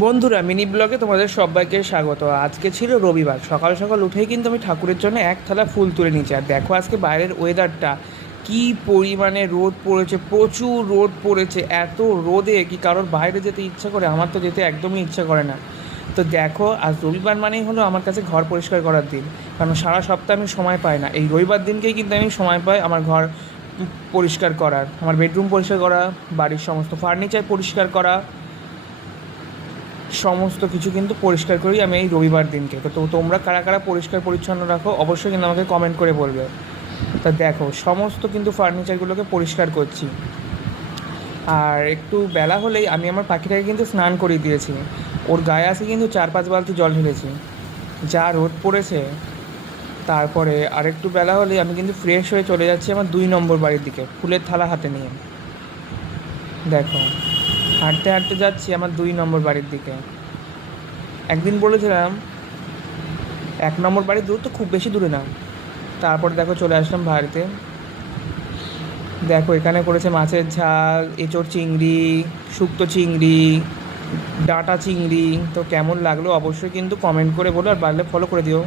বন্ধুরা, মিনি ব্লগে তোমাদের সবাইকে স্বাগত। আজকে ছিল রবিবার, সকাল সকাল উঠেই কিন্তু আমি ঠাকুরের জন্য এক থালা ফুল তুলে নিয়েছি। আর দেখো আজকে বাইরের ওয়েদারটা কি পরিমাণে রোদ পড়েছে, প্রচুর রোদ পড়েছে। এত রোদে কি কারোর বাইরে যেতে ইচ্ছা করে? আমার তো যেতে একদমই ইচ্ছা করে না। তো দেখো, আজ রবিবার মানেই হলো আমার কাছে ঘর পরিষ্কার করার দিন, কারণ সারা সপ্তাহে আমি সময় পাই না। এই রবিবার দিনকেই কিন্তু আমি সময় পাই আমার ঘর পরিষ্কার করার, আমার বেডরুম পরিষ্কার করা, বাড়ির সমস্ত ফার্নিচার পরিষ্কার করা, সমস্ত কিছু কিন্তু পরিষ্কার করি আমি এই রবিবার দিনকে। তো তোমরা কারা কারা পরিষ্কার পরিচ্ছন্ন রাখো অবশ্যই কিন্তু আমাকে কমেন্ট করে বলবে। তা দেখো, সমস্ত কিন্তু ফার্নিচারগুলোকে পরিষ্কার করছি। আর একটু বেলা হলেই আমি আমার পাখিটাকে কিন্তু স্নান করিয়ে দিয়েছি। ওর গায়ে আসে কিন্তু 4-5 বালতি জল ঢেলেছি, যা রোদ পড়েছে। তারপরে আরেকটু বেলা হলেই আমি কিন্তু ফ্রেশ হয়ে চলে যাচ্ছি আমার 2 নম্বর বাড়ির দিকে, ফুলের থালা হাতে নিয়ে। দেখো, হাঁটতে হাঁটতে যাচ্ছি আমার 2 নম্বর বাড়ির দিকে। একদিন বলেছিলাম 1 নম্বর বাড়ির দূর তো খুব বেশি দূরে না। তারপরে দেখো চলে আসলাম বাড়িতে। দেখো এখানে করেছে মাছের ঝাল, এঁচোড় চিংড়ি, শুক্তো চিংড়ি, ডাঁটা চিংড়ি। তো কেমন লাগলো অবশ্যই কিন্তু কমেন্ট করে বলো, আর পারলে ফলো করে দিও।